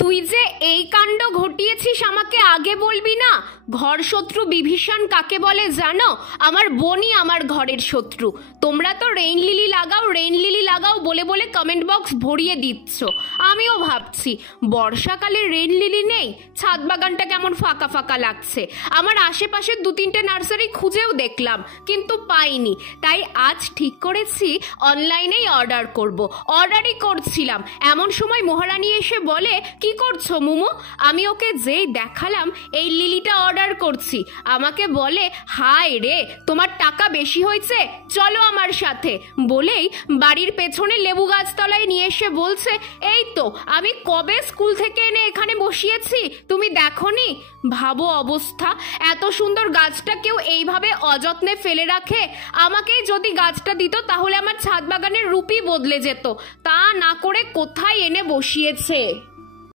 তুই যে এই কাণ্ড ঘটিয়েছিস আমাকে আগে বলবি না? ঘর শত্রু বিভীষণ কাকে বলে জানো? আমার বোনই আমার ঘরের শত্রু। তোমরা তো রেইন লিলি লাগাও বলে বলে কমেন্ট বক্স ভরিয়ে দিচ্ছ। আমিও ভাবছি বর্ষাকালে রেইন লিলি নেই, ছাদ বাগানটা কেমন ফাঁকা ফাঁকা লাগছে। আমার আশেপাশে 2-3টে নার্সারি খুঁজেও দেখলাম কিন্তু পাইনি, তাই আজ ঠিক করেছি অনলাইনেই অর্ডার করব। অর্ডারই করছিলাম এমন সময় মহারানী এসে বলে, কি করছো মুমু? আমি ওকে যেই দেখালাম এই লিলিটা অর্ডার করছি, আমাকে বলে, হায় রে তোমার টাকা বেশি হয়েছে, চলো আমার সাথে। বলেই বাড়ির পেছনে লেবু গাছতলায় নিয়ে এসে বলছে, এই তো আমি কবে স্কুল থেকে এনে এখানে বসিয়েছি, তুমি দেখোনি? ভাবো অবস্থা, এত সুন্দর গাছটা কেউ এইভাবে অযত্নে ফেলে রাখে। আমাকেই যদি গাছটা দিত তাহলে আমার ছাদ বাগানের রূপই বদলে যেত, তা না করে কোথায় এনে বসিয়েছে।